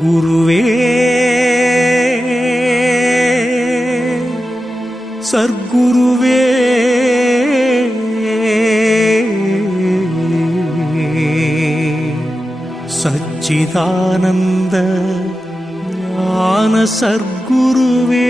குருவே சர்க்குருவே சச்சிதானந்த ஞான சர்க்குருவே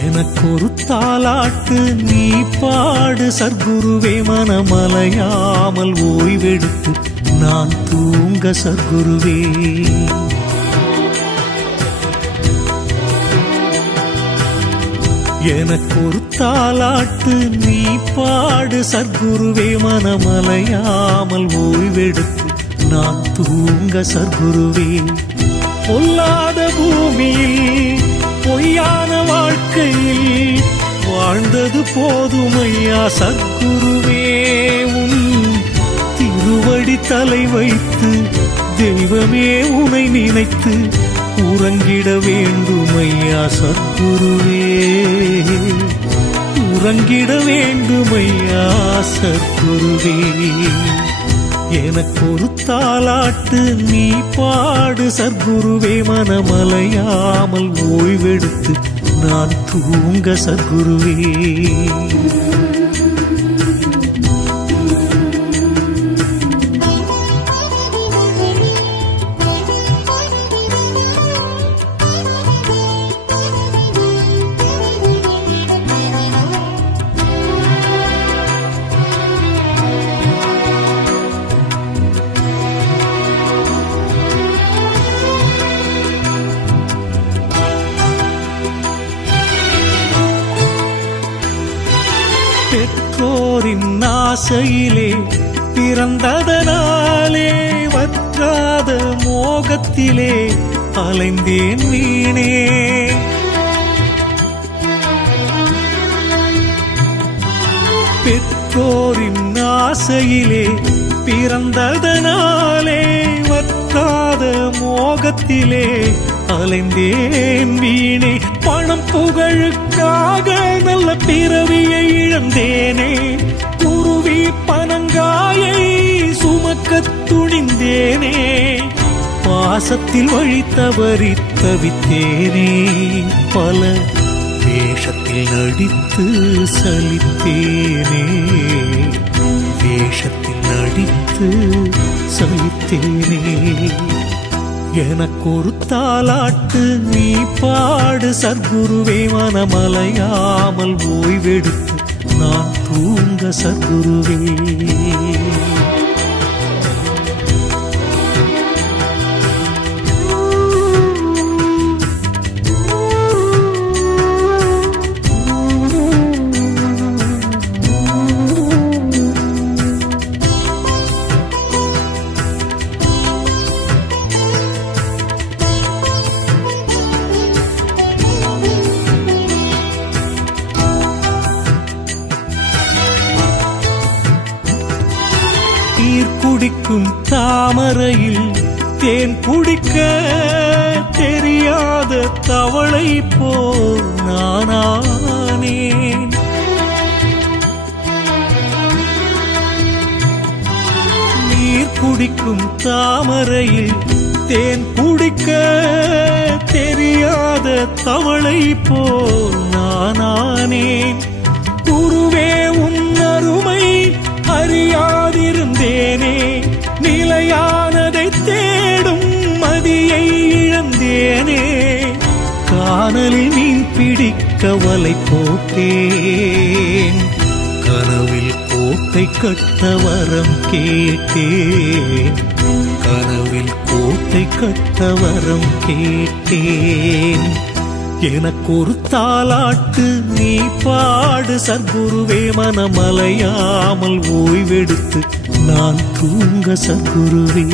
எனக்கொரு தாலாட்டு நீ பாடு சர்க்குருவே, மனமலையாமல் ஓய்வெடுத்து நான் தூங்க சர்க்குருவே. எனக்கொரு தாலாட்டு நீ பாடு சர்க்குருவே, மனமலையாமல் ஓய்வெடுத்து நான் தூங்க சர்க்குருவே. பொல்லாத பூமியில் பொய்யான வாழ்க்கையில் வாழ்ந்தது போதுமையா சர்க்குருவே. உன் திருவடி தலை வைத்து தெய்வமே உனை நினைத்து உறங்கிட வேண்டுமையா சர்க்குருவே, உறங்கிட வேண்டுமையா சர்க்குருவே. எனக்கொரு தாலாட்டு நீ பாடு சர்க்குருவே, மனமலையாமல் ஓய்வெடுத்து நான் தூங்க சர்க்குருவே. பெற்றோரின் ஆசையிலே பிறந்ததனாலே வற்றாத மோகத்திலே அலைந்தேன் வீணே. பெற்றோரின் ஆசையிலே பிறந்ததனாலே வற்றாத மோகத்திலே அலைந்தேன் வீணே. பணம் புகழுக்காக நல்ல பிறவியை இழந்தேனே, குருவி பனங்காயை சுமக்கத் துணிந்தேனே. பாசத்தில் வழி தவறி தவித்தேனே, பல வேஷத்தில் நடித்து சலித்தேனே, வேஷத்தில் நடித்து சலித்தேனே. எனக்கொரு தாலாட்டு நீ பாடு சர்க்குருவே, மனமலையாமல் ஓய்வெடுத்து நான் தூங்க சர்க்குருவே. நீர் குடிக்கும் தாமரையில் தேன் குடிக்க தெரியாத தவளை போல் நானானேன். நீர் குடிக்கும் தாமரையில் தேன் குடிக்க தெரியாத தவளை போல் நானானேன். குருவே உன் அருமை அறியாதிருந்தேனே, நிலையானதை தேடும் மதியை இழந்தேனே. கானலில் மீன் பிடிக்க வலை போட்டேன், கனவில் கோட்டை கட்ட வரம் கேட்டேன், கனவில் கோட்டை கட்ட வரம் கேட்டேன். எனக்கொரு தாலாட்டு நீ பாடு சத்குருவே, மனமலையாமல் ஓய்வெடுத்து நான் தூங்க சத்குருவே.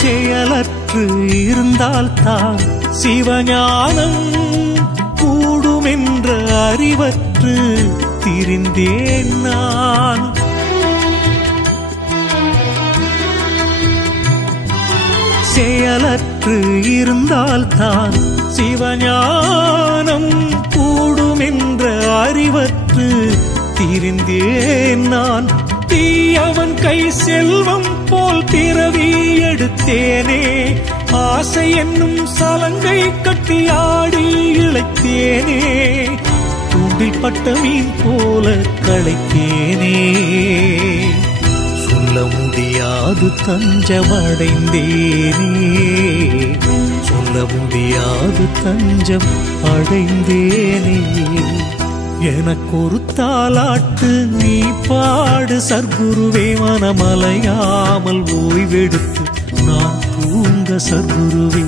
செயலற்று இருந்தால்தான் சிவஞானம் கூடுமென்ற அறிவற்று திரிந்தேன் நான். செயலற்று இருந்தால்தான் சிவஞானம் கூடுமென்ற அறிவற்று திரிந்தேன் நான். தீயவன் கை செல்வம் போல் பிறவி எடுத்தேனே, ஆசை என்னும் சலங்கை கட்டி ஆடி இழைத்தேனே, தூண்டில் பட்ட மீன் போல களைத்தேனே. சொல்ல முடியாது தஞ்சமடைந்தேனே, சொல்ல முடியாது தஞ்சம் அடைந்தேனே. எனக்கொரு தாலாட்டு நீ பாடு சத்குருவே, மனமலையாமல் ஓய்வெடுத்து நான் தூங்க சத்குருவே.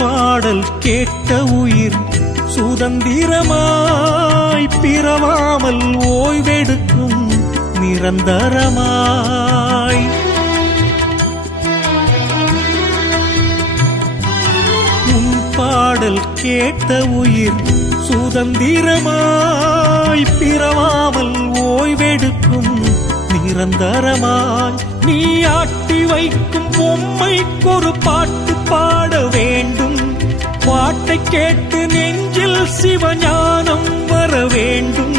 பாடல் கேட்ட உயிர் சுதந்திரமாய் பிறவாமல் ஓய்வெடுக்கும் நிரந்தரமாய். உன் பாடல் கேட்ட உயிர் சுதந்திரமாய் பிறவாமல் ஓய்வெடுக்கும் நிரந்தரமாய். நீ ஆட்டி வைக்கும் பொம்மைக்கொரு பாட்டு பாட வேண்டும், பாட்டை கேட்டு நெஞ்சில் சிவஞானம் வர வேண்டும்.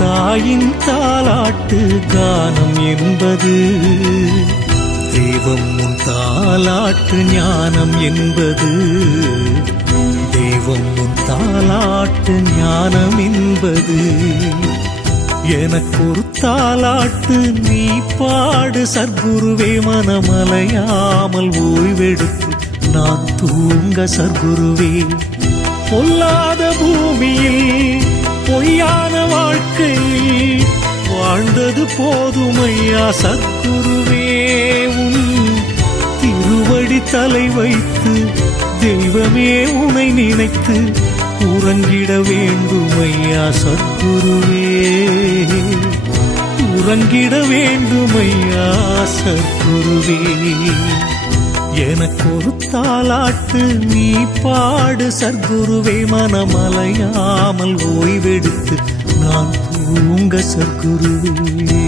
தாயின் தாலாட்டு கானம் என்பது தெய்வம், உன் தாலாட்டு ஞானம் என்பது தெய்வம், உன் தாலாட்டு ஞானம் என்பது. எனக்கொரு தாலாட்டு நீ பாடு சத்குருவே, மனமலையாமல் ஓய்வெடுத்து நான் தூங்க சத்குருவே. பொல்லாத பூமியில் பொய்யான வாழ்க்கையில் வாழ்ந்தது போதுமையா சத்குருவே. உன் திருவடி தலை வைத்து தெய்வமே உனை நினைத்து உறங்கிட வேண்டுமையா சத்குருவே, உறங்கிட வேண்டுமையா சத்குருவே. எனக்கொரு தாலாட்டு நீ பாடு சத்குருவே, மனமலையாமல் ஓய்வெடுத்து நான் தூங்க சத்குருவே.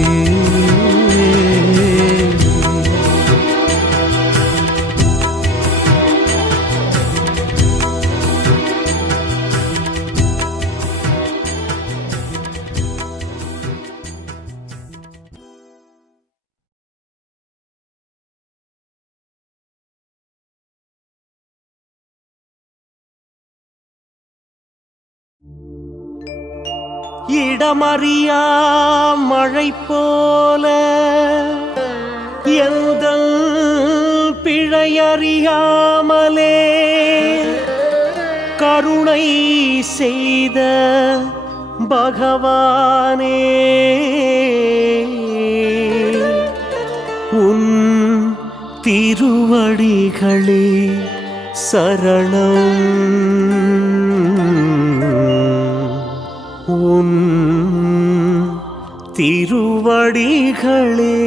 இடமறியா மழை போல எந்தன் பிழையறியாமலே கருணை செய்த பகவானே, உன் திருவடிகளே சரணம். உன் திருவடிகளே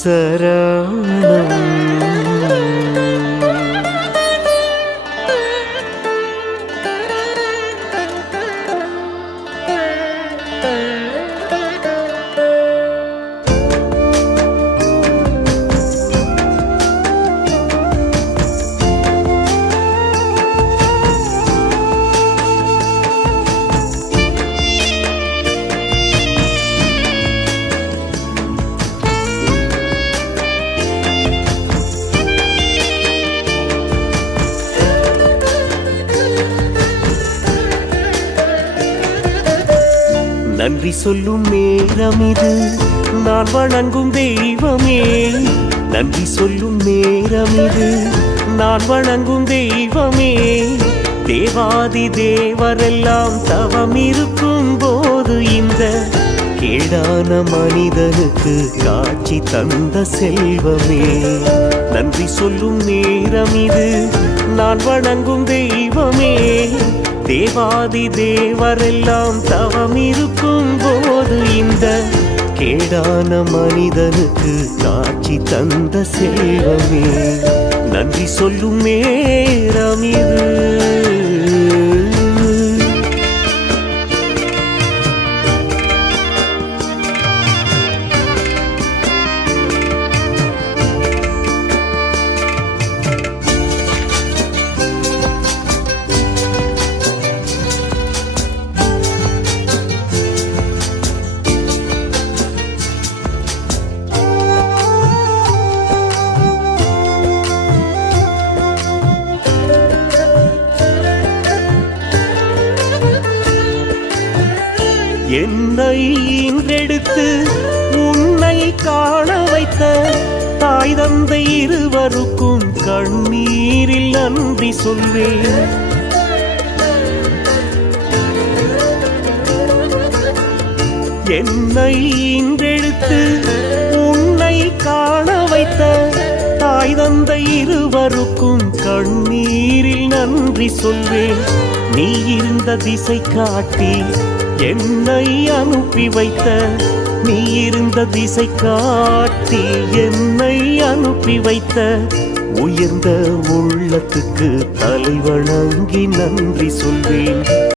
சரணம். நன்றி சொல்லும் நேரம் இது, நான் வணங்கும் தெய்வமே. நன்றி சொல்லும் நேரம் இது, நான் வணங்கும் தெய்வமே. தேவாதி தேவரெல்லாம் தவம் இருக்கும் போது இந்த கேடான மனிதனுக்கு காட்சி தந்த செல்வமே. நன்றி சொல்லும் நேரம் இது, நான் வணங்கும் தெய்வமே. தேவாதி தேவரெல்லாம் தவம் இருக்கும் போது இந்த கேடான மனிதனுக்கு காட்சி தந்த செல்வமே. நன்றி சொல்லும் நேரம் இது. என்னை ஈன்றெடுத்து உன்னை காண வைத்த தாய் தந்தை இருவருக்கும் கண்ணீரில் நன்றி சொல்வேன். என்னை ஈன்றெடுத்து உன்னை காண வைத்த தாய் தந்தை இருவருக்கும் கண்ணீரில் நன்றி சொல்வேன். நீ இருந்த திசை காட்டி என்னை அனுப்பி வைத்த, நீ இருந்த திசை காட்டி என்னை அனுப்பி வைத்த உயர்ந்த உள்ளத்துக்கு தலை வணங்கி நன்றி சொல்வேன்.